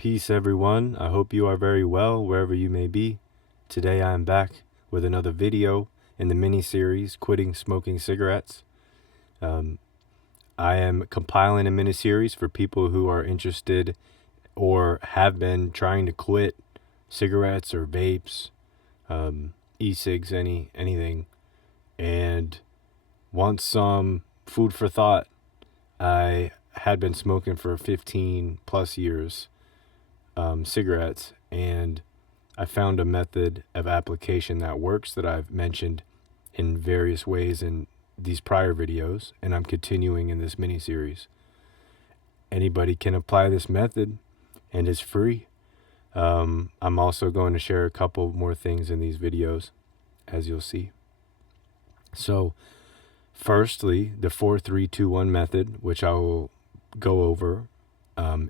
Peace, everyone. I hope you are very well wherever you may be. Today I am back with another video in the mini-series, Quitting Smoking Cigarettes. I am compiling a mini-series for people who are interested or have been trying to quit cigarettes or vapes, e-cigs, anything, and want some food for thought. I had been smoking for 15 plus years, cigarettes, and I found a method of application that works that I've mentioned in various ways in these prior videos, and I'm continuing in this mini-series. Anybody can apply this method, and it's free. I'm also going to share a couple more things in these videos, as you'll see. So, firstly, the 4-3-2-1 method, which I will go over.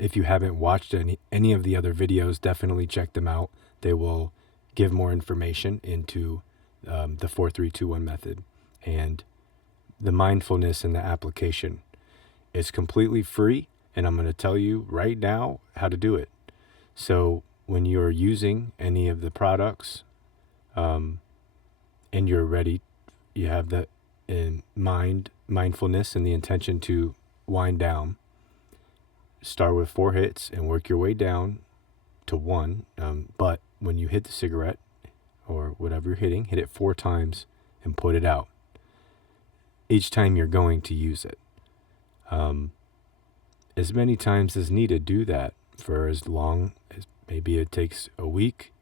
If you haven't watched any of the other videos, definitely check them out. They will give more information into the 4-3-2-1 method and the mindfulness and the application. It's completely free, and I'm going to tell you right now how to do it. So when you're using any of the products, and you're ready, you have that in mind, mindfulness and the intention to wind down. Start with 4 hits and work your way down to 1. But when you hit the cigarette or whatever you're hitting, hit it 4 times and put it out. Each time you're going to use it. As many times as needed, do that for as long as, maybe it takes a week,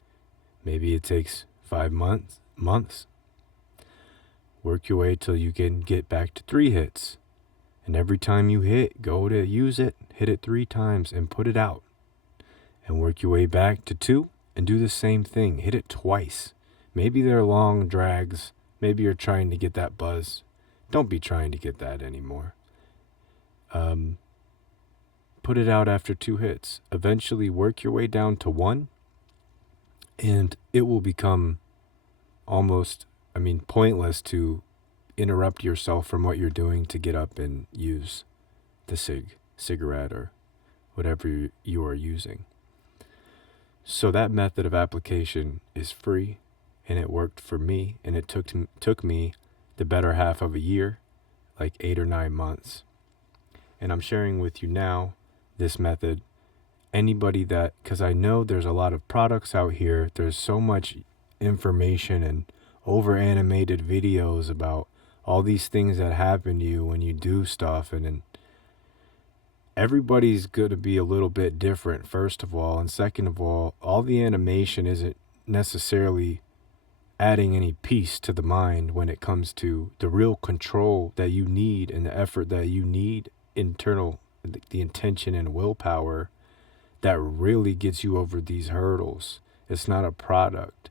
maybe it takes 5 months. Work your way till you can get back to 3 hits. And every time you hit, go to use it, hit it 3 times and put it out. And work your way back to 2 and do the same thing. Hit it twice. Maybe they're long drags. Maybe you're trying to get that buzz. Don't be trying to get that anymore. Put it out after 2 hits. Eventually work your way down to 1. And it will become almost, pointless to interrupt yourself from what you're doing to get up and use the cigarette or whatever you are using. So that method of application is free, and it worked for me, and it took me the better half of a year, like 8 or 9 months. And I'm sharing with you now this method. Anybody because I know there's a lot of products out here, there's so much information and over animated videos about all these things that happen to you when you do stuff, and everybody's going to be a little bit different, first of all, and second of all the animation isn't necessarily adding any peace to the mind when it comes to the real control that you need and the effort that you need, internal, the intention and willpower that really gets you over these hurdles. It's not a product.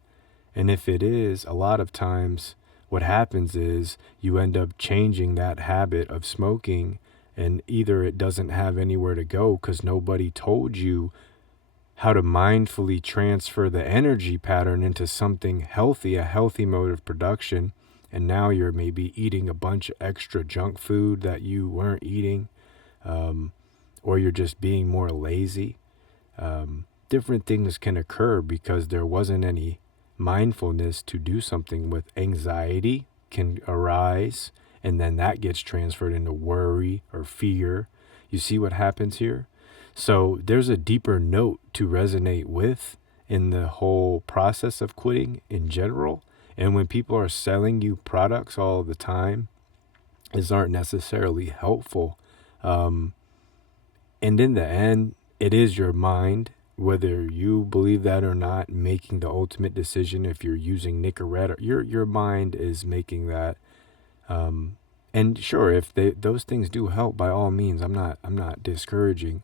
And if it is, a lot of times what happens is you end up changing that habit of smoking, and either it doesn't have anywhere to go because nobody told you how to mindfully transfer the energy pattern into something healthy, a healthy mode of production, and now you're maybe eating a bunch of extra junk food that you weren't eating, or you're just being more lazy. Different things can occur because there wasn't any mindfulness to do something with. Anxiety can arise, and then that gets transferred into worry or fear. You see what happens here? So there's a deeper note to resonate with in the whole process of quitting in general. And when people are selling you products all the time, these aren't necessarily helpful. And in the end, it is your mind, whether you believe that or not, making the ultimate decision. If you're using Nicorette, your mind is making that. And sure, if those things do help, by all means, I'm not discouraging.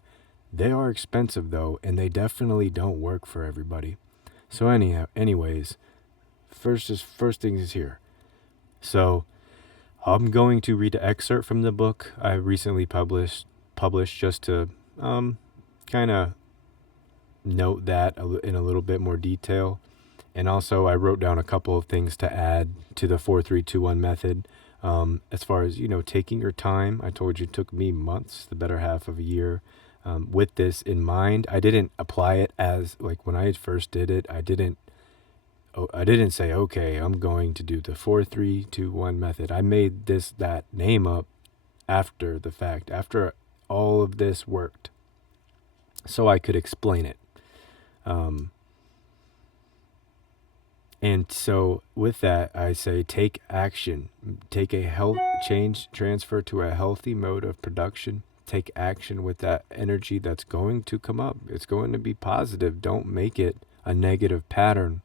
They are expensive though, and they definitely don't work for everybody. So anyways, first things is here. So I'm going to read an excerpt from the book I recently published just to kind of note that in a little bit more detail. And also I wrote down a couple of things to add to the 4-3-2-1 method. As far as, taking your time, I told you it took me months, the better half of a year. with this in mind. I didn't apply it as, like, when I first did it, I didn't say, okay, I'm going to do the 4-3-2-1 method. I made that name up after the fact, after all of this worked, so I could explain it. And so with that, I say, take action, take a transfer to a healthy mode of production. Take action with that energy that's going to come up. It's going to be positive. Don't make it a negative pattern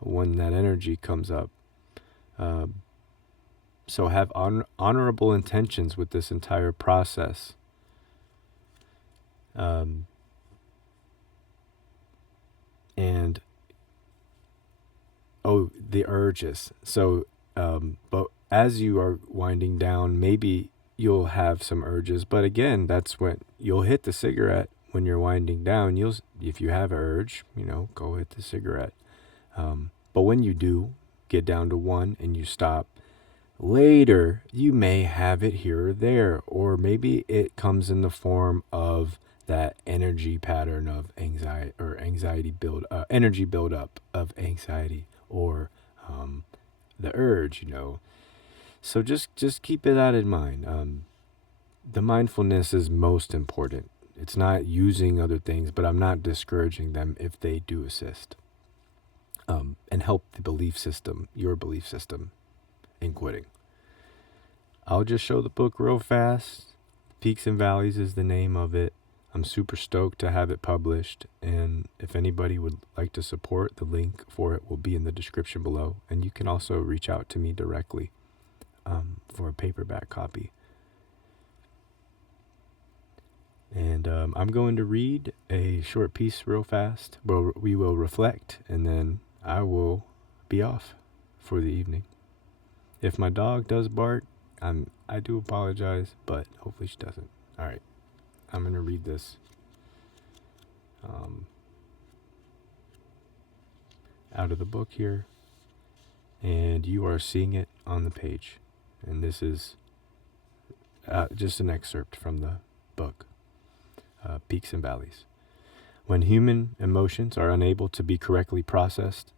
when that energy comes up. So have honorable intentions with this entire process. And the urges. So, but as you are winding down, maybe you'll have some urges. But again, that's when you'll hit the cigarette when you're winding down. If you have an urge, go hit the cigarette. But when you do get down to one and you stop, later you may have it here or there, or maybe it comes in the form of that energy pattern of anxiety or energy buildup of anxiety, or the urge, So just keep that in mind. The mindfulness is most important. It's not using other things, but I'm not discouraging them if they do assist. And help your belief system in quitting. I'll just show the book real fast. Peaks and Valleys is the name of it. I'm super stoked to have it published, and if anybody would like to support, the link for it will be in the description below, and you can also reach out to me directly for a paperback copy. And I'm going to read a short piece real fast. Well, we will reflect, and then I will be off for the evening. If my dog does bark, I do apologize, but hopefully she doesn't. All right. I'm going to read this out of the book here, and you are seeing it on the page. And this is just an excerpt from the book, Peaks and Valleys. When human emotions are unable to be correctly processed,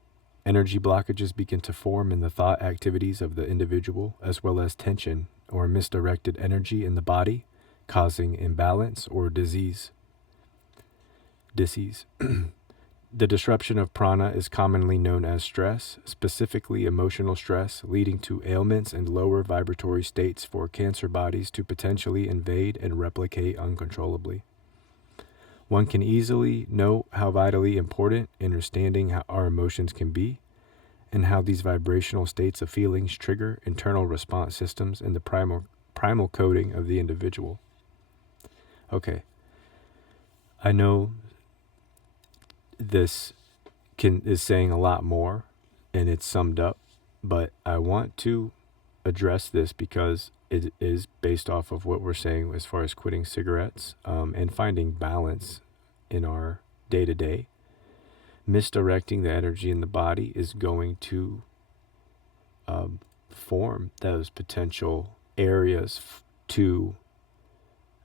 energy blockages begin to form in the thought activities of the individual, as well as tension or misdirected energy in the body, causing imbalance or disease. The disruption of prana is commonly known as stress, specifically emotional stress, leading to ailments and lower vibratory states for cancer bodies to potentially invade and replicate uncontrollably. One can easily note how vitally important understanding how our emotions can be, and how these vibrational states of feelings trigger internal response systems in the primal coding of the individual. Okay, I know this is saying a lot more, and it's summed up, but I want to address this because it is based off of what we're saying as far as quitting cigarettes and finding balance in our day-to-day. Misdirecting the energy in the body is going to form those potential areas to,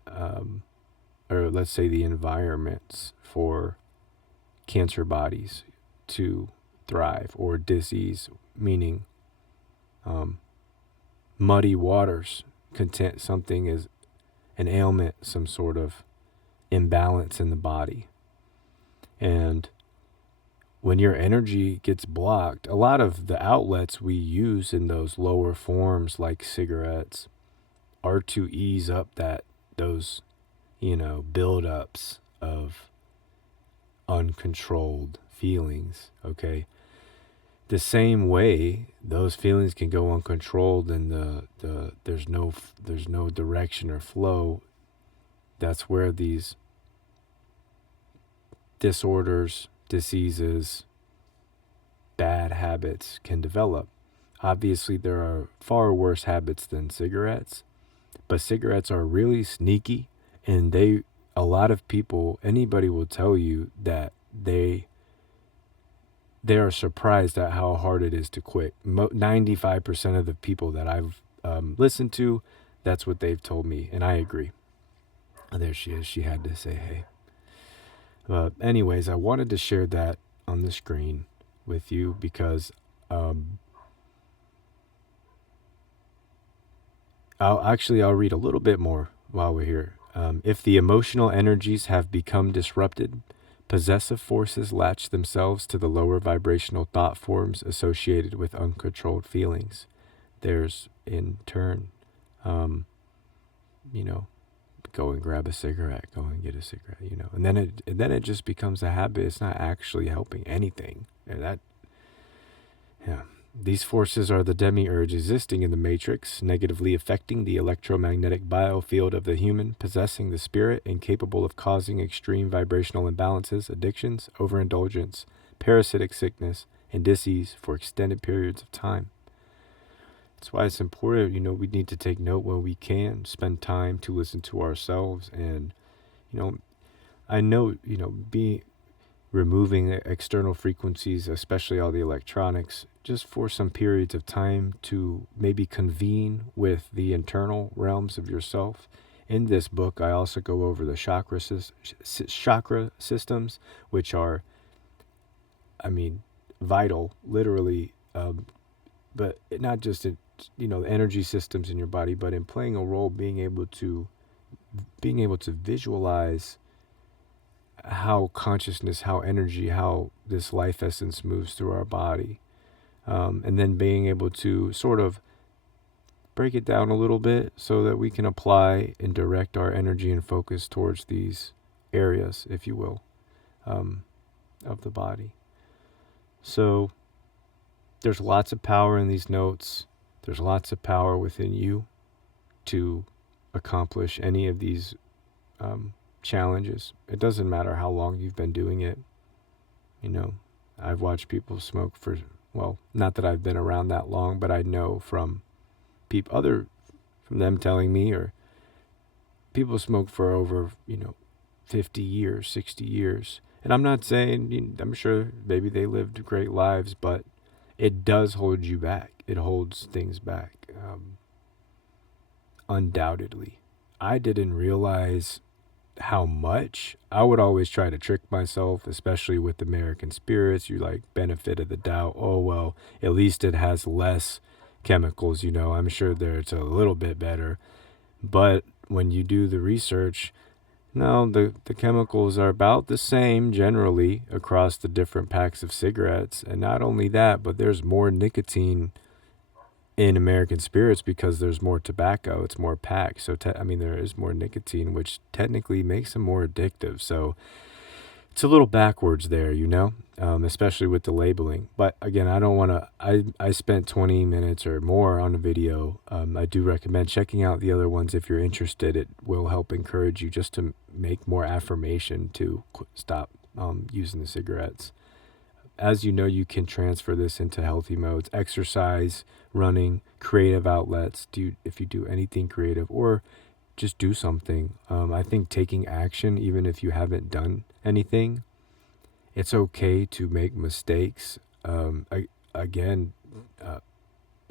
or let's say the environments for cancer bodies to thrive, or disease, meaning muddy waters content something as an ailment, some sort of imbalance in the body. And when your energy gets blocked, a lot of the outlets we use in those lower forms like cigarettes are to ease up those buildups of uncontrolled feelings, okay? The same way those feelings can go uncontrolled and there's no direction or flow. That's where these disorders, diseases, bad habits can develop. Obviously, there are far worse habits than cigarettes, but cigarettes are really sneaky, and a lot of people, anybody will tell you that they are surprised at how hard it is to quit. 95% of the people that I've listened to, that's what they've told me, and I agree. Oh, there she is. She had to say hey. But anyways, I wanted to share that on the screen with you because I'll read a little bit more while we're here. If the emotional energies have become disrupted, possessive forces latch themselves to the lower vibrational thought forms associated with uncontrolled feelings. There's, in turn, you know, go and grab a cigarette, go and get a cigarette, and then it just becomes a habit. It's not actually helping anything. Yeah. These forces are the demiurge existing in the matrix, negatively affecting the electromagnetic biofield of the human, possessing the spirit, and capable of causing extreme vibrational imbalances, addictions, overindulgence, parasitic sickness, and disease for extended periods of time. That's why it's important, we need to take note when we can, spend time to listen to ourselves. And, I know, removing external frequencies, especially all the electronics, just for some periods of time to maybe convene with the internal realms of yourself. In this book, I also go over the chakra systems, which are, vital, literally, but not just in, energy systems in your body, but in playing a role, being able to visualize how consciousness, how energy, how this life essence moves through our body. And then being able to sort of break it down a little bit so that we can apply and direct our energy and focus towards these areas, if you will, of the body. So there's lots of power in these notes. There's lots of power within you to accomplish any of these challenges. It doesn't matter how long you've been doing it. I've watched people smoke for, not that I've been around that long, but I know from from them telling me, or people smoke for over, 50 years, 60 years. And I'm not saying, I'm sure maybe they lived great lives, but it does hold you back. It holds things back. Undoubtedly. I didn't realize how much. I would always try to trick myself, especially with American spirits. You benefit of the doubt. Oh, well, at least it has less chemicals, I'm sure it's a little bit better. But when you do the research, no, the chemicals are about the same generally across the different packs of cigarettes. And not only that, but there's more nicotine in American spirits because there's more tobacco, it's more packed. So, there is more nicotine, which technically makes them more addictive. So it's a little backwards there, especially with the labeling. But again, I don't want to, I spent 20 minutes or more on a video. I do recommend checking out the other ones if you're interested. It will help encourage you just to make more affirmation to stop using the cigarettes. As you know, you can transfer this into healthy modes: exercise, running, creative outlets. If you do anything creative, or just do something. I think taking action, even if you haven't done anything, it's okay to make mistakes. I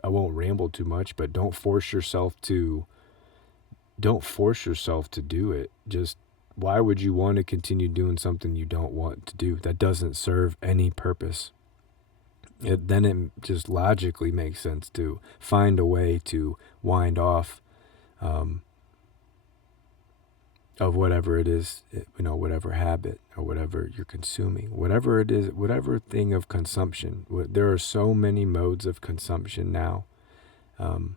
won't ramble too much, but don't force yourself to do it. Just, why would you want to continue doing something you don't want to do that doesn't serve any purpose? Then it just logically makes sense to find a way to wind off of whatever it is, whatever habit or whatever you're consuming, whatever it is, whatever thing of consumption. There are so many modes of consumption now. And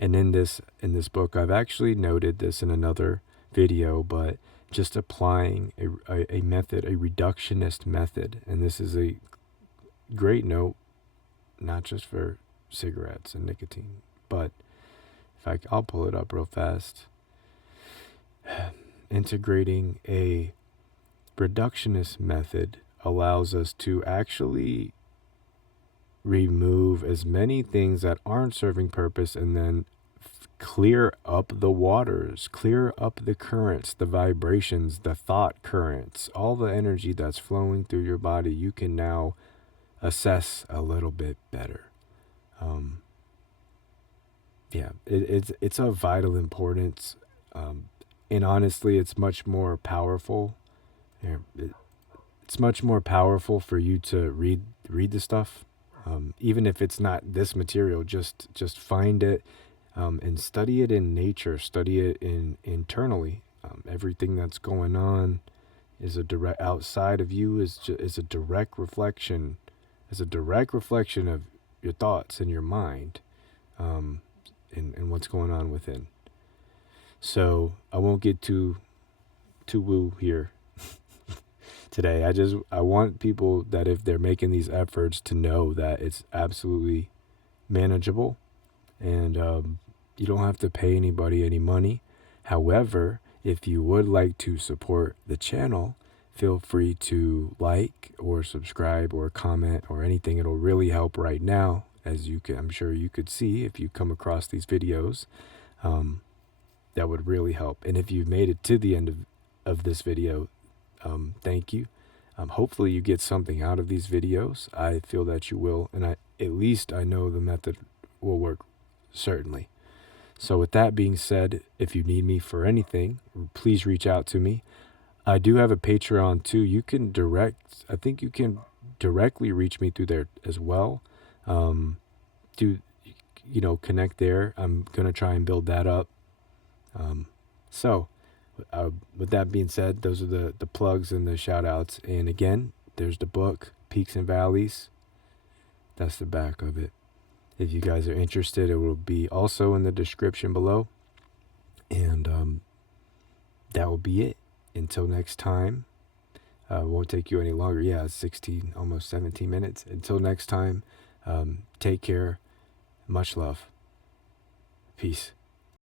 in this book, I've actually noted this in another video, but just applying a method, a reductionist method. And this is a great note, not just for cigarettes and nicotine, but I'll pull it up real fast. Integrating a reductionist method allows us to actually remove as many things that aren't serving purpose, and then clear up the waters, clear up the currents, the vibrations, the thought currents, all the energy that's flowing through your body. You can now assess a little bit better. It's of vital importance. And honestly, it's much more powerful. It's much more powerful for you to read the stuff, even if it's not this material. Just find it, and study it in nature. Study it internally. Everything that's going on is a direct outside of you is a direct reflection, of your thoughts and your mind, and what's going on within. So I won't get too woo here today. I want people that if they're making these efforts to know that it's absolutely manageable, and you don't have to pay anybody any money. However, if you would like to support the channel, feel free to like or subscribe or comment or anything. It'll really help right now, as I'm sure you could see if you come across these videos. That would really help. And if you've made it to the end of this video, thank you. Hopefully you get something out of these videos. I feel that you will, and at least I know the method will work, certainly. So with that being said, if you need me for anything, please reach out to me. I do have a Patreon too. I think you can directly reach me through there as well. Connect there. I'm going to try and build that up. With that being said, those are the plugs and the shout outs. And again, there's the book, Peaks and Valleys. That's the back of it. If you guys are interested, it will be also in the description below. And that will be it. Until next time. Won't take you any longer. Yeah, it's 16, almost 17 minutes. Until next time, take care. Much love. Peace.